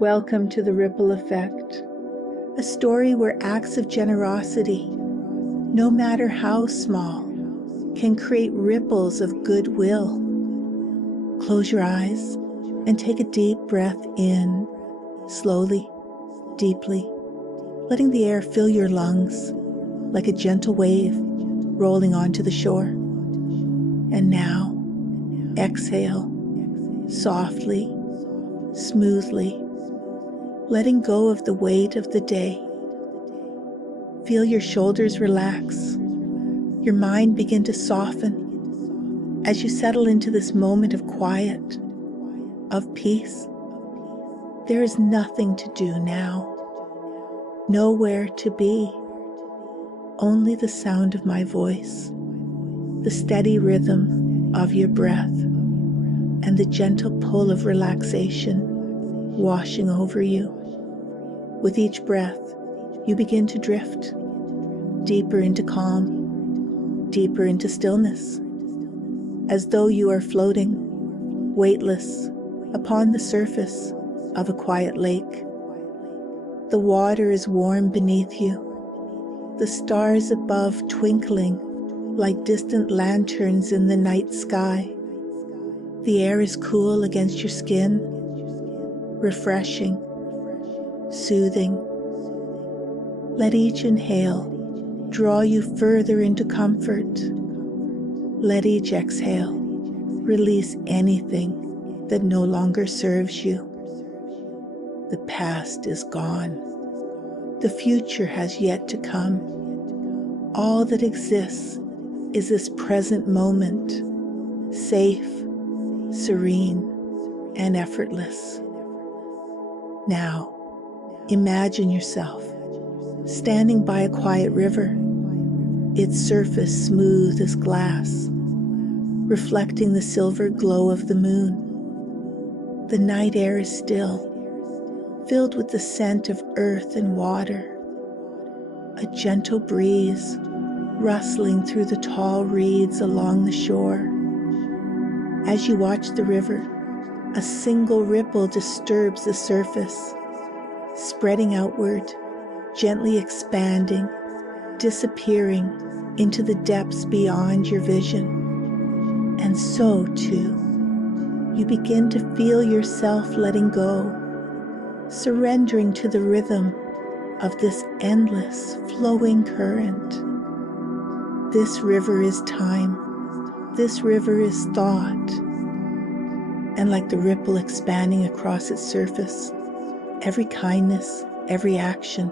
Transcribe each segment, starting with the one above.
Welcome to the Ripple Effect, a story where acts of generosity, no matter how small, can create ripples of goodwill. Close your eyes and take a deep breath in, slowly, deeply, letting the air fill your lungs like a gentle wave rolling onto the shore. And now, exhale, softly, smoothly, letting go of the weight of the day. Feel your shoulders relax, your mind begin to soften as you settle into this moment of quiet, of peace. There is nothing to do now, nowhere to be, only the sound of my voice, the steady rhythm of your breath, and the gentle pull of relaxation washing over you. With each breath, you begin to drift deeper into calm, deeper into stillness, as though you are floating, weightless, upon the surface of a quiet lake. The water is warm beneath you, the stars above twinkling like distant lanterns in the night sky. The air is cool against your skin, refreshing, soothing. Let each inhale draw you further into comfort. Let each exhale release anything that no longer serves you. The past is gone. The future has yet to come. All that exists is this present moment, safe, serene, and effortless. Now, imagine yourself standing by a quiet river, its surface smooth as glass, reflecting the silver glow of the moon. The night air is still, filled with the scent of earth and water. A gentle breeze rustling through the tall reeds along the shore. As you watch the river, a single ripple disturbs the surface, spreading outward, gently expanding, disappearing into the depths beyond your vision. And so, too, you begin to feel yourself letting go, surrendering to the rhythm of this endless, flowing current. This river is time. This river is thought. And like the ripple expanding across its surface, every kindness, every action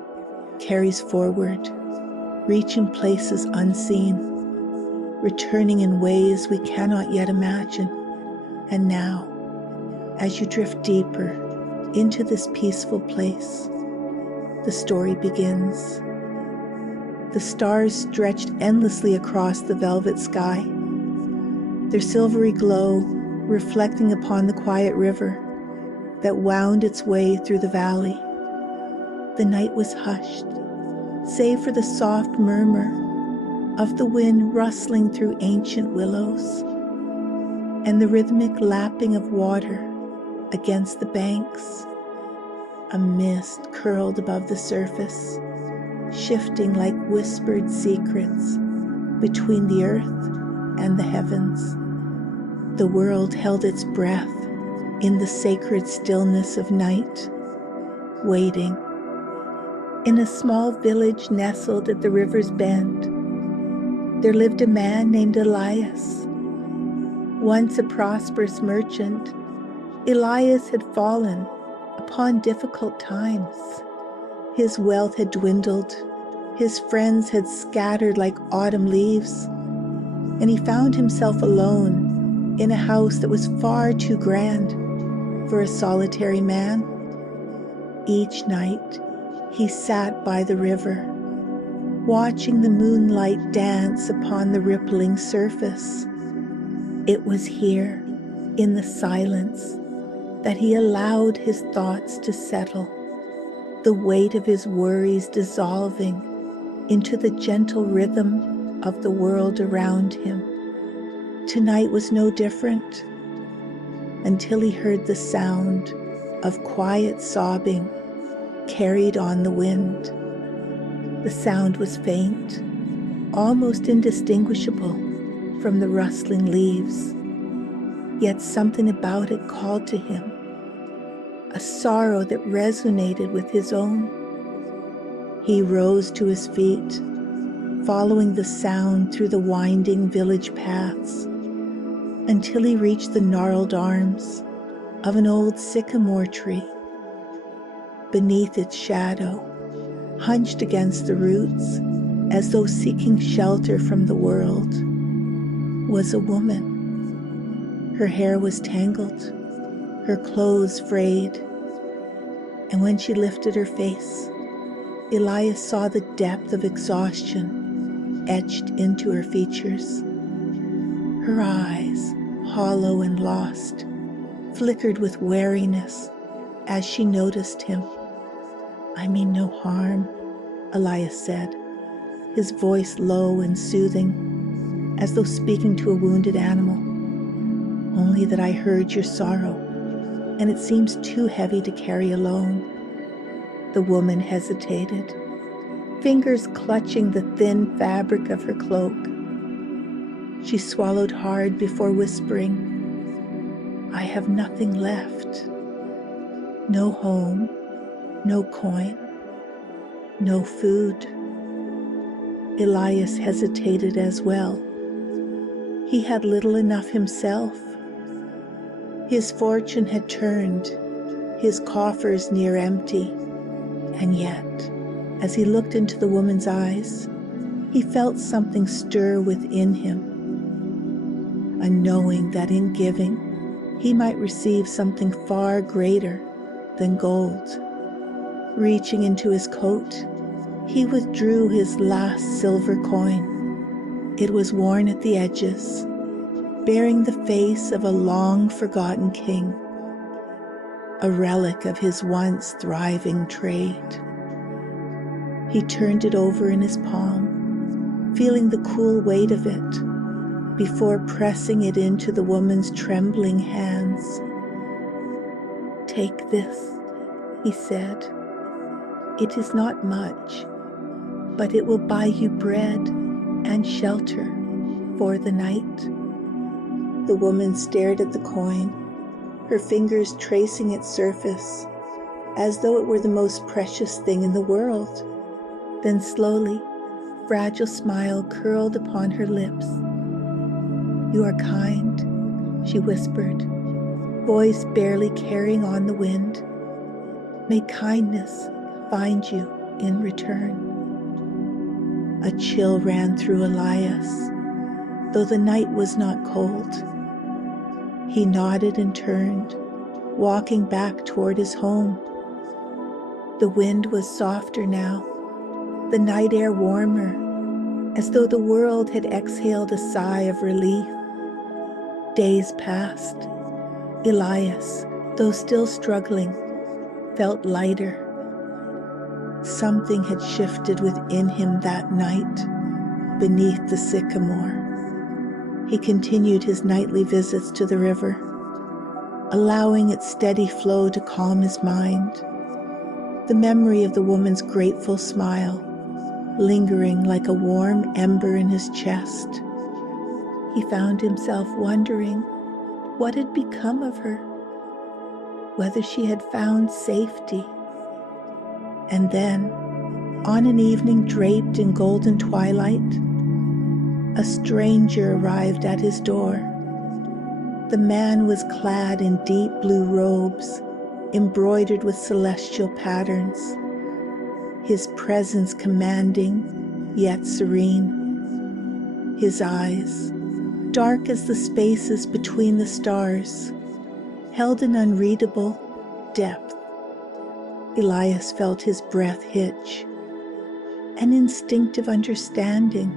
carries forward, reaching places unseen, returning in ways we cannot yet imagine. And now, as you drift deeper into this peaceful place, the story begins. The stars stretched endlessly across the velvet sky, their silvery glow reflecting upon the quiet river that wound its way through the valley. The night was hushed, save for the soft murmur of the wind rustling through ancient willows and the rhythmic lapping of water against the banks. A mist curled above the surface, shifting like whispered secrets between the earth and the heavens. The world held its breath in the sacred stillness of night, waiting. In a small village nestled at the river's bend, there lived a man named Elias. Once a prosperous merchant, Elias had fallen upon difficult times. His wealth had dwindled, his friends had scattered like autumn leaves, and he found himself alone in a house that was far too grand for a solitary man. Each night, he sat by the river, watching the moonlight dance upon the rippling surface. It was here, in the silence, that he allowed his thoughts to settle, the weight of his worries dissolving into the gentle rhythm of the world around him. Tonight was no different, until he heard the sound of quiet sobbing carried on the wind. The sound was faint, almost indistinguishable from the rustling leaves, yet something about it called to him, a sorrow that resonated with his own. He rose to his feet, following the sound through the winding village paths, until he reached the gnarled arms of an old sycamore tree. Beneath its shadow, hunched against the roots, as though seeking shelter from the world, was a woman. Her hair was tangled, her clothes frayed, and when she lifted her face, Elias saw the depth of exhaustion etched into her features. Her eyes, hollow and lost, flickered with wariness as she noticed him. "I mean no harm," Elias said, his voice low and soothing, as though speaking to a wounded animal. "Only that I heard your sorrow, and it seems too heavy to carry alone." The woman hesitated, fingers clutching the thin fabric of her cloak. She swallowed hard before whispering, "I have nothing left. No home, no coin, no food." Elias hesitated as well. He had little enough himself. His fortune had turned, his coffers near empty, and yet, as he looked into the woman's eyes, he felt something stir within him, a knowing that in giving, he might receive something far greater than gold. Reaching into his coat, he withdrew his last silver coin. It was worn at the edges, bearing the face of a long-forgotten king, a relic of his once thriving trade. He turned it over in his palm, feeling the cool weight of it, before pressing it into the woman's trembling hands. "Take this," he said. "It is not much, but it will buy you bread and shelter for the night." The woman stared at the coin, her fingers tracing its surface, as though it were the most precious thing in the world. Then slowly, a fragile smile curled upon her lips. "You are kind," she whispered, voice barely carrying on the wind. "May kindness find you in return." A chill ran through Elias, though the night was not cold. He nodded and turned, walking back toward his home. The wind was softer now, the night air warmer, as though the world had exhaled a sigh of relief. Days passed. Elias, though still struggling, felt lighter. Something had shifted within him that night, beneath the sycamore. He continued his nightly visits to the river, allowing its steady flow to calm his mind, the memory of the woman's grateful smile lingering like a warm ember in his chest. He found himself wondering what had become of her, whether she had found safety. And then, on an evening draped in golden twilight, a stranger arrived at his door. The man was clad in deep blue robes, embroidered with celestial patterns, his presence commanding yet serene. His eyes, dark as the spaces between the stars, held an unreadable depth. Elias felt his breath hitch, an instinctive understanding,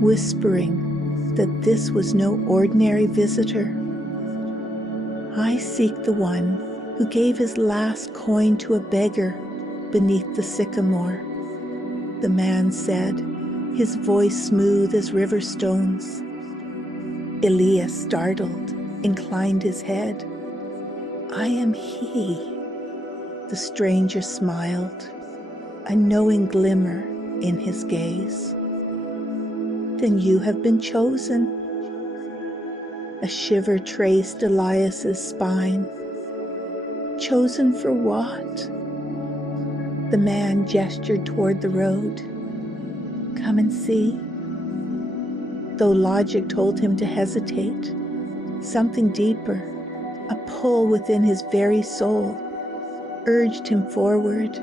whispering that this was no ordinary visitor. "I seek the one who gave his last coin to a beggar beneath the sycamore," the man said, his voice smooth as river stones. Elias, startled, inclined his head. "I am he," The stranger smiled, a knowing glimmer in his gaze. Then you have been chosen. A shiver traced Elias's spine. Chosen for what? The man gestured toward the road. Come and see. Though logic told him to hesitate, something deeper, a pull within his very soul, urged him forward.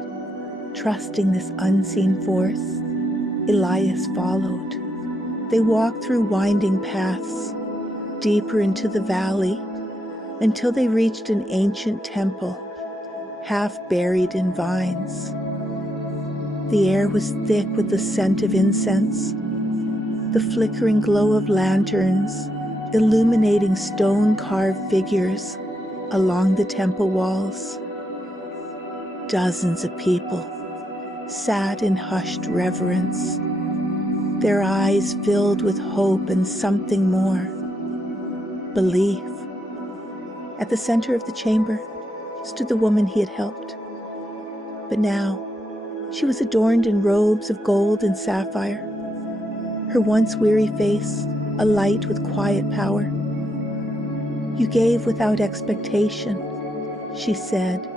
Trusting this unseen force, Elias followed. They walked through winding paths, deeper into the valley, until they reached an ancient temple, half buried in vines. The air was thick with the scent of incense, the flickering glow of lanterns illuminating stone-carved figures along the temple walls. Dozens of people sat in hushed reverence, their eyes filled with hope and something more, belief. At the center of the chamber stood the woman he had helped. But now she was adorned in robes of gold and sapphire, her once weary face alight with quiet power. You gave without expectation, she said,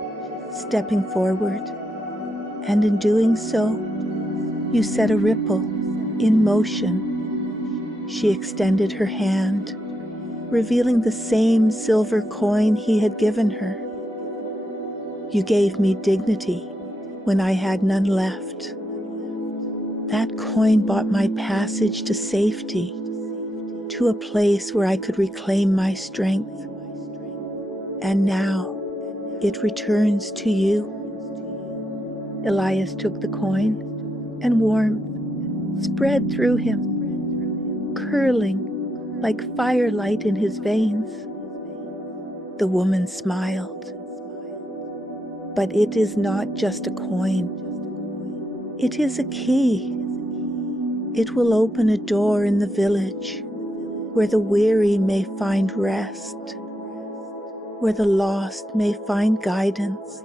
stepping forward, and in doing so, you set a ripple in motion. She extended her hand, revealing the same silver coin he had given her. You gave me dignity when I had none left. That coin bought my passage to safety, to a place where I could reclaim my strength. And now it returns to you. Elias took the coin, and warmth spread through him, curling like firelight in his veins. The woman smiled. But it is not just a coin. It is a key. It will open a door in the village where the weary may find rest, where the lost may find guidance,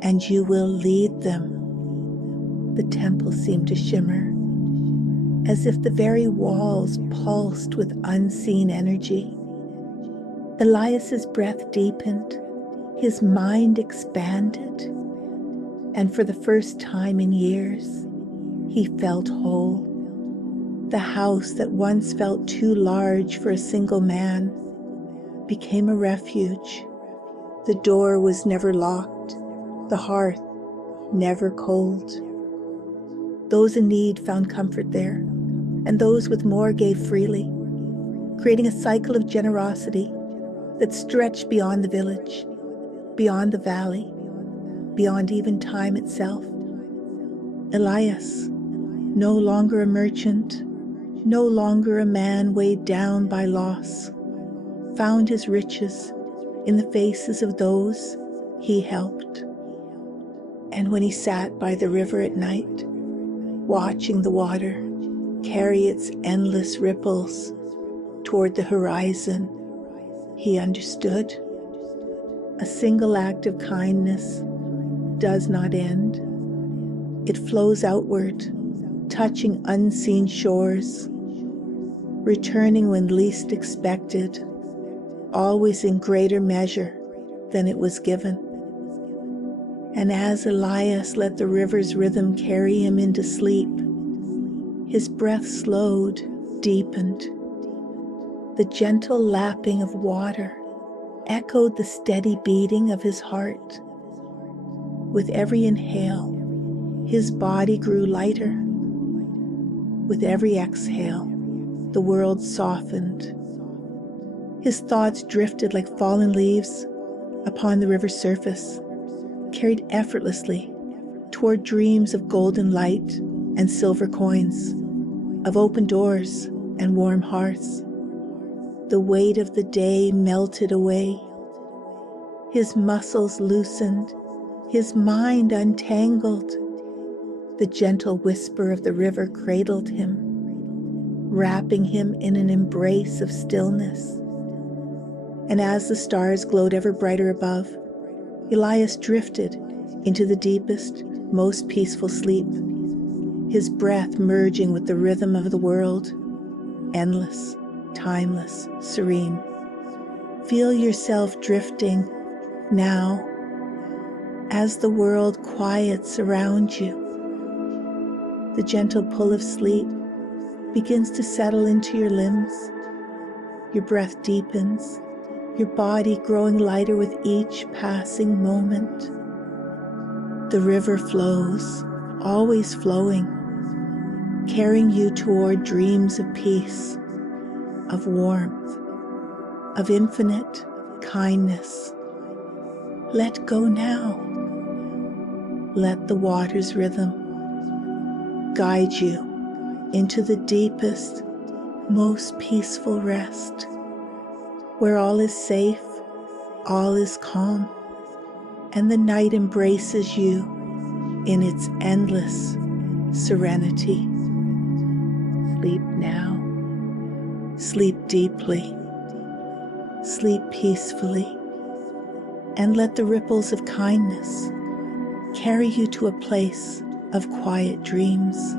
and you will lead them. The temple seemed to shimmer, as if the very walls pulsed with unseen energy. Elias's breath deepened, his mind expanded, and for the first time in years, he felt whole. The house that once felt too large for a single man became a refuge. The door was never locked, the hearth never cold. Those in need found comfort there, and those with more gave freely, creating a cycle of generosity that stretched beyond the village, beyond the valley, beyond even time itself. Elias, no longer a merchant, no longer a man weighed down by loss, found his riches in the faces of those he helped. And when he sat by the river at night, watching the water carry its endless ripples toward the horizon, he understood. A single act of kindness does not end. It flows outward, touching unseen shores, returning when least expected, always in greater measure than it was given. And as Elias let the river's rhythm carry him into sleep, his breath slowed, deepened. The gentle lapping of water echoed the steady beating of his heart. With every inhale, his body grew lighter. With every exhale, the world softened. His thoughts drifted like fallen leaves upon the river's surface, carried effortlessly toward dreams of golden light and silver coins, of open doors and warm hearths. The weight of the day melted away. His muscles loosened, his mind untangled. The gentle whisper of the river cradled him, wrapping him in an embrace of stillness. And as the stars glowed ever brighter above, Elias drifted into the deepest, most peaceful sleep, his breath merging with the rhythm of the world, endless, timeless, serene. Feel yourself drifting now as the world quiets around you. The gentle pull of sleep begins to settle into your limbs. Your breath deepens, your body growing lighter with each passing moment. The river flows, always flowing, carrying you toward dreams of peace, of warmth, of infinite kindness. Let go now. Let the water's rhythm guide you into the deepest, most peaceful rest, where all is safe, all is calm, and the night embraces you in its endless serenity. Sleep now. Sleep deeply. Sleep peacefully. And let the ripples of kindness carry you to a place of quiet dreams.